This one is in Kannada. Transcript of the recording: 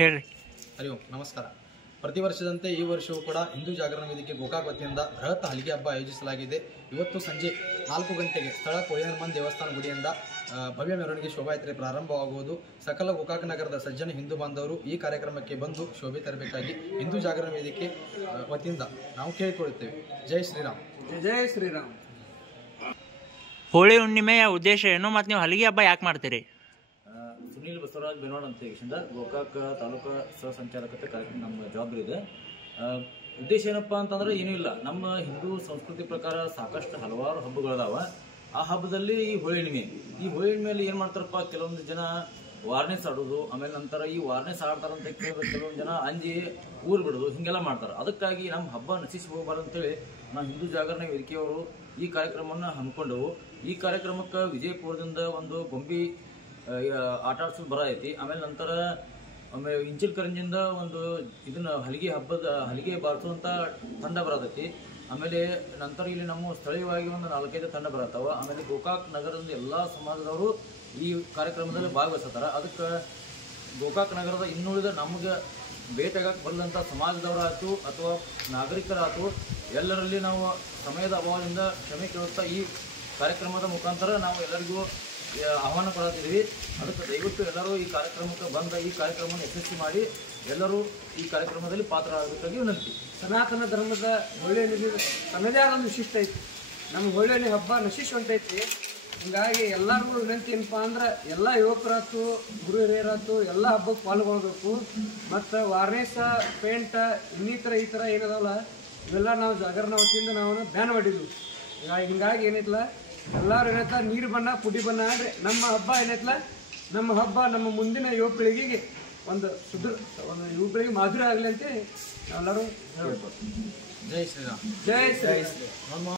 ಹೇಳ್ರಿ. ಹರಿ ಓಂ, ನಮಸ್ಕಾರ. ಪ್ರತಿ ವರ್ಷದಂತೆ ಈ ವರ್ಷವೂ ಕೂಡ ಹಿಂದೂ ಜಾಗರಣ ವೇದಿಕೆ ಗೋಕಾಕ್ ವತಿಯಿಂದ ಬೃಹತ್ ಹಲಿಗೆ ಹಬ್ಬ ಆಯೋಜಿಸಲಾಗಿದೆ. ಇವತ್ತು ಸಂಜೆ 4 ಗಂಟೆಗೆ ಸ್ಥಳ ಕೋಯಹನುಮಾನ್ ದೇವಸ್ಥಾನ ಗುಡಿಯಿಂದ ಭವ್ಯ ಮೆರವಣಿಗೆ ಶೋಭಾಯಾತ್ರೆ ಪ್ರಾರಂಭವಾಗುವುದು. ಸಕಲ ಗೋಕಾಕ್ ನಗರದ ಸಜ್ಜನ ಹಿಂದೂ ಬಾಂಧವರು ಈ ಕಾರ್ಯಕ್ರಮಕ್ಕೆ ಬಂದು ಶೋಭೆ ತರಬೇಕಾಗಿ ಹಿಂದೂ ಜಾಗರಣ ವೇದಿಕೆ ವತಿಯಿಂದ ನಾವು ಕೇಳಿಕೊಳ್ಳುತ್ತೇವೆ. ಜೈ ಶ್ರೀರಾಮ್. ಜೈ ಶ್ರೀರಾಮ್. ಹೋಳಿ ಹುಣ್ಣಿಮೆಯ ಉದ್ದೇಶ ಏನು ಮತ್ತು ನೀವು ಹಲಿಗೆ ಹಬ್ಬ ಯಾಕೆ ಮಾಡ್ತೀರಿ? ಸುನೀಲ್ ಬಸವರಾಜ್ ಬೆನವಾಡ್ ಅಂತ ಹೇಳಿ ಗೋಕಾಕ್ ತಾಲೂಕು ಸಹ ಸಂಚಾಲಕತೆ ಕಾರ್ಯಕ್ರಮ ನಮ್ಮ ಜವಾಬ್ದಾರಿ ಇದೆ. ಉದ್ದೇಶ ಏನಪ್ಪ ಅಂತಂದ್ರೆ ಏನೂ ಇಲ್ಲ, ನಮ್ಮ ಹಿಂದೂ ಸಂಸ್ಕೃತಿ ಪ್ರಕಾರ ಸಾಕಷ್ಟು ಹಲವಾರು ಹಬ್ಬಗಳದಾವ. ಆ ಹಬ್ಬದಲ್ಲಿ ಈ ಹೋಳಿ ಹುಣ್ಣಿಮೆಯಲ್ಲಿ ಏನು ಮಾಡ್ತಾರಪ್ಪ, ಕೆಲವೊಂದು ಜನ ವಾರ್ನೆಸ್ ಆಡೋದು, ಆಮೇಲೆ ನಂತರ ಈ ವಾರ್ನೆಸ್ ಆಡ್ತಾರಂತ ಕೆಲವೊಂದು ಜನ ಅಂಜಿ ಊರು ಬಿಡೋದು, ಹಿಂಗೆಲ್ಲ ಮಾಡ್ತಾರೆ. ಅದಕ್ಕಾಗಿ ನಮ್ಮ ಹಬ್ಬ ನಶಿಸಿ ಹೋಗಬಾರ್ದು ಅಂತೇಳಿ ನಾವು ಹಿಂದೂ ಜಾಗರಣ ವೇದಿಕೆಯವರು ಈ ಕಾರ್ಯಕ್ರಮವನ್ನು ಹಮ್ಮಿಕೊಂಡೆವು. ಈ ಕಾರ್ಯಕ್ರಮಕ್ಕೆ ವಿಜಯಪುರದಿಂದ ಒಂದು ಗೊಂಬಿ ಆಟ ಆಡ್ಸೋದು ಬರತೈತಿ. ಆಮೇಲೆ ನಂತರ ಇಂಚಿಲ್ ಕರಂಜಿಂದ ಒಂದು ಇದನ್ನ ಹಲಿಗೆ ಬಾರಿಸುವಂಥ ತಂಡ ಬರತೈತಿ. ಆಮೇಲೆ ನಂತರ ಇಲ್ಲಿ ನಮ್ಮ ಸ್ಥಳೀಯವಾಗಿ ಒಂದು 4-5 ತಂಡ ಬರತ್ತವ. ಆಮೇಲೆ ಗೋಕಾಕ್ ನಗರದ ಎಲ್ಲ ಸಮಾಜದವರು ಈ ಕಾರ್ಯಕ್ರಮದಲ್ಲಿ ಭಾಗವಹಿಸ್ತಾರೆ. ಅದಕ್ಕೆ ಗೋಕಾಕ್ ನಗರದ ಇನ್ನುಳಿದ ನಮಗೆ ಭೇಟಿಯಾಗಕ್ಕೆ ಬರದಂಥ ಸಮಾಜದವರಾಯ್ತು ಅಥವಾ ನಾಗರಿಕರಾಯ್ತು, ಎಲ್ಲರಲ್ಲಿ ನಾವು ಸಮಯದ ಅಭಾವದಿಂದ ಕ್ಷಮೆ ಕೇಳುತ್ತಾ ಈ ಕಾರ್ಯಕ್ರಮದ ಮುಖಾಂತರ ನಾವು ಎಲ್ಲರಿಗೂ ಆಹ್ವಾನ ಕೊಡ್ತಿದ್ದೀವಿ. ಅದಕ್ಕೆ ದಯವಿಟ್ಟು ಎಲ್ಲರೂ ಈ ಕಾರ್ಯಕ್ರಮಕ್ಕೆ ಬಂದ ಈ ಕಾರ್ಯಕ್ರಮವನ್ನು ಯಶಸ್ವಿ ಮಾಡಿ ಎಲ್ಲರೂ ಈ ಕಾರ್ಯಕ್ರಮದಲ್ಲಿ ಪಾತ್ರರಾಗಬೇಕಾಗಿ ವಿನಂತಿ. ಸನಾತನ ಧರ್ಮದ ಹೋಳಿ ತನ್ನದೇ ಆದ ಒಂದು ವಿಶಿಷ್ಟ ಐತಿ. ನಮ್ಮ ಹೋಳಿ ಹಬ್ಬ ನಶಿಸುವಂತೈತಿ. ಹೀಗಾಗಿ ಎಲ್ಲರಿಗೂ ವಿನಂತಿ ಏನಪ್ಪ ಅಂದ್ರೆ ಎಲ್ಲ ಯುವಕರಾಯ್ತು, ಗುರು ಹಿರಿಯರಾಯ್ತು ಎಲ್ಲ ಹಬ್ಬಕ್ಕೆ ಪಾಲ್ಗೊಳ್ಬೇಕು. ಮತ್ತು ವಾರ್ನೆಸ್, ಪೇಂಟ್, ಇನ್ನಿತರ ಈ ಥರ ಏನದಲ್ಲ ಇವೆಲ್ಲ ನಾವು ಜಾಗರಣ ವತಿಯಿಂದ ನಾವು ಬ್ಯಾನ್ ಮಾಡಿದ್ವಿ. ಹಿಂಗಾಗಿ ಏನೈತಲ್ಲ, ಎಲ್ಲರೂ ಏನೈತ ನೀರು ಬಣ್ಣ ಪುಡಿ ಬಣ್ಣ ಅಂದರೆ ನಮ್ಮ ಹಬ್ಬ ಏನೈತಲ್ಲ, ನಮ್ಮ ಹಬ್ಬ ನಮ್ಮ ಮುಂದಿನ ಯುವ ಪೀಳಿಗೆಗೆ ಒಂದು ಯುವ ಪೀಳಿಗೆ ಮಾಧುರಿ ಆಗಲಿ ಅಂತ ನಾವೆಲ್ಲರೂ ಹೇಳ್ಬೋದು. ಜೈ ಶ್ರೀರಾಮ್. ಜೈ ಶ್ರೀರಾಮ್.